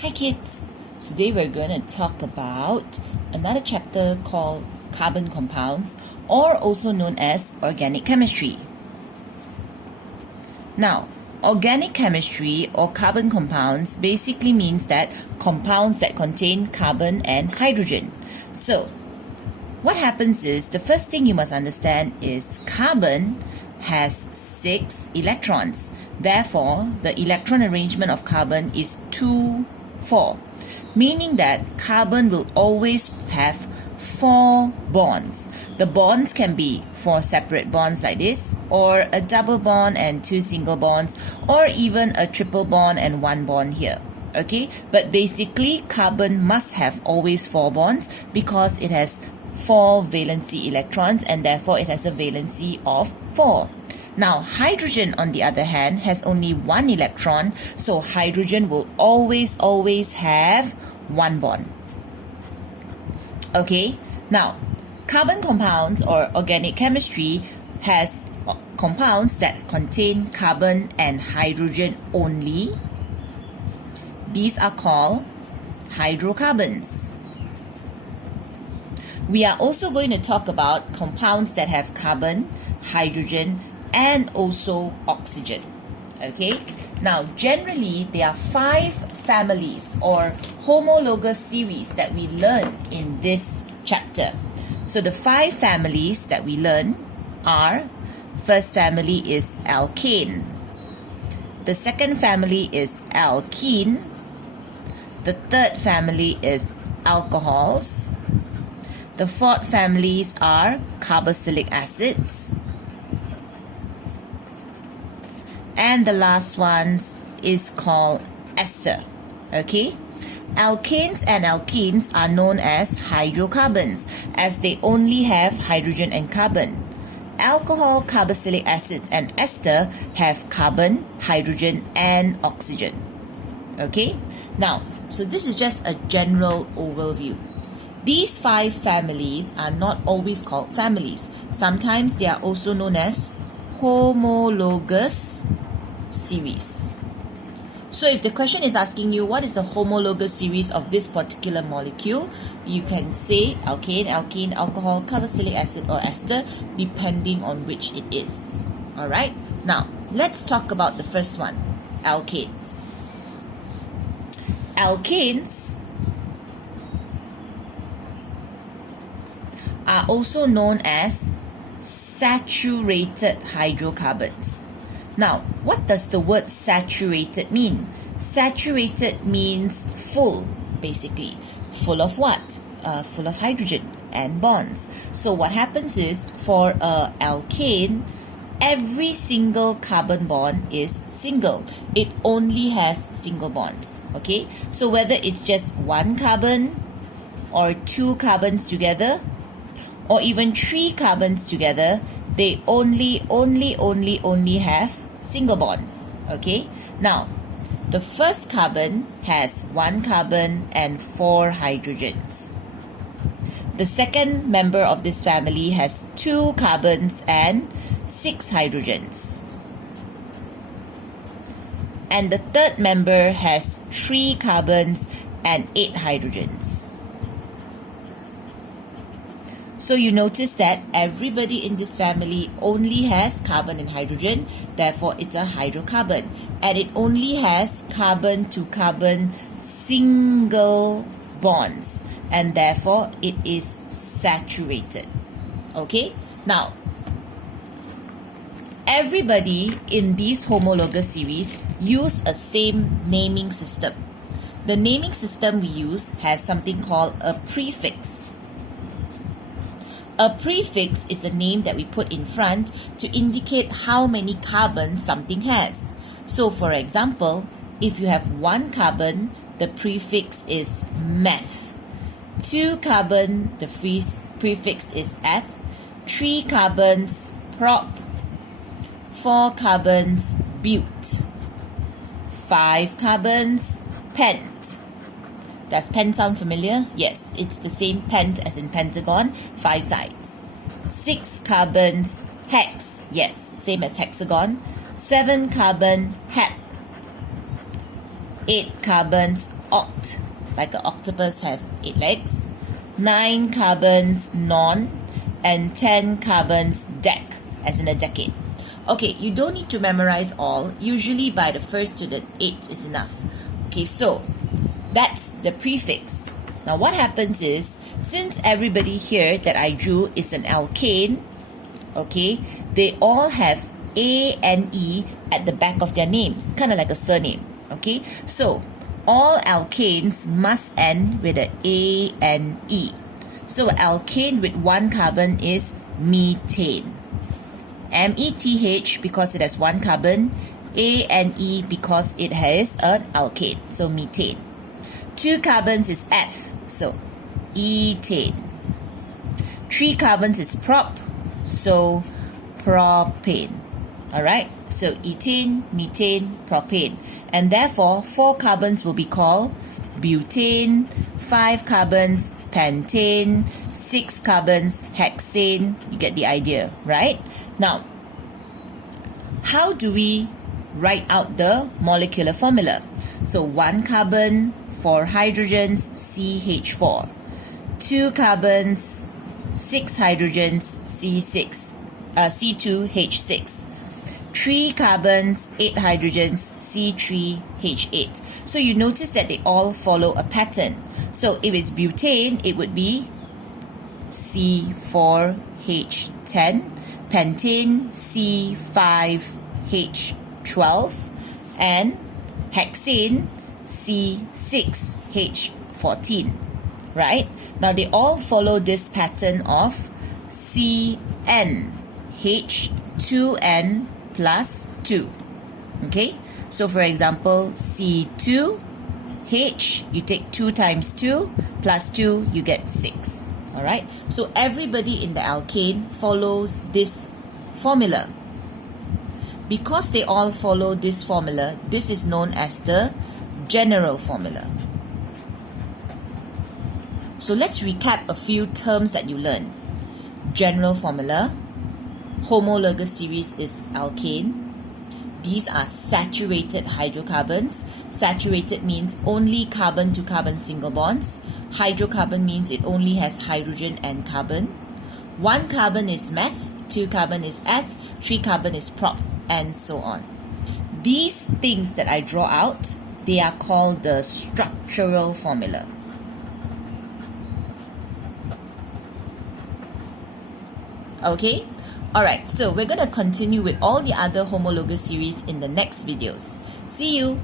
Hi kids! Today we're going to talk about another chapter called carbon compounds, or also known as organic chemistry. Now, organic chemistry or carbon compounds basically means that compounds that contain carbon and hydrogen. So, what happens is the first thing you must understand is carbon has 6 electrons. Therefore, the electron arrangement of carbon is 2,4, meaning that carbon will always have 4 bonds. The bonds can be 4 separate bonds like this, or a double bond and 2 single bonds, or even a triple bond and 1 bond here. Okay, but basically carbon must have always 4 bonds because it has 4 valency electrons and therefore it has a valency of 4. Now, hydrogen on the other hand has only 1 electron, so hydrogen will always have 1 bond. Okay, now carbon compounds or organic chemistry has compounds that contain carbon and hydrogen only. These are called hydrocarbons. We are also going to talk about compounds that have carbon, hydrogen, and also oxygen. Okay, now generally there are 5 families or homologous series that we learn in this chapter. So the 5 families that we learn are: first family is alkane, the second family is alkene, the third family is alcohols, the fourth families are carboxylic acids, and the last one is called ester. Okay, alkanes and alkenes are known as hydrocarbons as they only have hydrogen and carbon. Alcohol, carboxylic acids, and ester have carbon, hydrogen, and oxygen. Okay, now so this is just a general overview. These 5 families are not always called families. Sometimes they are also known as homologous series. So if the question is asking you what is the homologous series of this particular molecule, you can say alkane, alkene, alcohol, carboxylic acid, or ester, depending on which it is. Alright, now let's talk about the first one, alkanes. Alkanes are also known as saturated hydrocarbons. Now, what does the word saturated mean? Saturated means full, basically. Full of what? Full of hydrogen and bonds. So what happens is, for a alkane, every single carbon bond is single. It only has single bonds. Okay, so whether it's just 1 carbon or 2 carbons together, or even 3 carbons together, they only have single bonds. Okay, now the first carbon has 1 carbon and 4 hydrogens. The second member of this family has 2 carbons and 6 hydrogens. And the third member has 3 carbons and 8 hydrogens. So you notice that everybody in this family only has carbon and hydrogen, therefore it's a hydrocarbon. And it only has carbon to carbon single bonds, and therefore it is saturated. Okay, now everybody in these homologous series use a same naming system. The naming system we use has something called a prefix. A prefix is a name that we put in front to indicate how many carbons something has. So for example, if you have 1 carbon, the prefix is meth. 2 carbon, the prefix is eth. 3 carbons, prop. 4 carbons, bute. 5 carbons, pent. Does pen sound familiar? Yes, it's the same pent as in pentagon, 5 sides. 6 carbons, hex. Yes, same as hexagon. 7 carbon, hep. 8 carbons, oct, like an octopus has 8 legs, 9 carbons non, and 10 carbons dec, as in a decade. Okay, you don't need to memorize all. Usually by the first to the 8th is enough. Okay, so that's the prefix. Now what happens is, since everybody here that I drew is an alkane, okay, they all have A and E at the back of their names, kind of like a surname. Okay, so all alkanes must end with a A and E. So alkane with 1 carbon is methane. METH because it has 1 carbon, A and E because it has an alkane, so methane. 2 carbons is eth, so ethane. 3 carbons is prop, so propane. Alright, so ethane, methane, propane. And therefore, 4 carbons will be called butane, 5 carbons pentane, 6 carbons hexane. You get the idea, right? Now, how do we write out the molecular formula? So 1 carbon, 4 hydrogens, CH4. 2 carbons, 6 hydrogens, C2H6. 3 carbons, 8 hydrogens, C3H8. So you notice that they all follow a pattern. So if it's butane, it would be C4H10, pentane C5H12, and hexane C6H14, right? Now they all follow this pattern of CnH2n plus 2. Okay, so for example, C2H, you take 2 times 2 plus 2, you get 6. Alright, so everybody in the alkane follows this formula. Because they all follow this formula, this is known as the general formula. So let's recap a few terms that you learned. General formula, homologous series is alkane. These are saturated hydrocarbons. Saturated means only carbon to carbon single bonds. Hydrocarbon means it only has hydrogen and carbon. 1 carbon is meth, 2 carbon is eth, 3 carbon is prop, and so on. These things that I draw out, they are called the structural formula. Okay? Alright, so we're going to continue with all the other homologous series in the next videos. See you!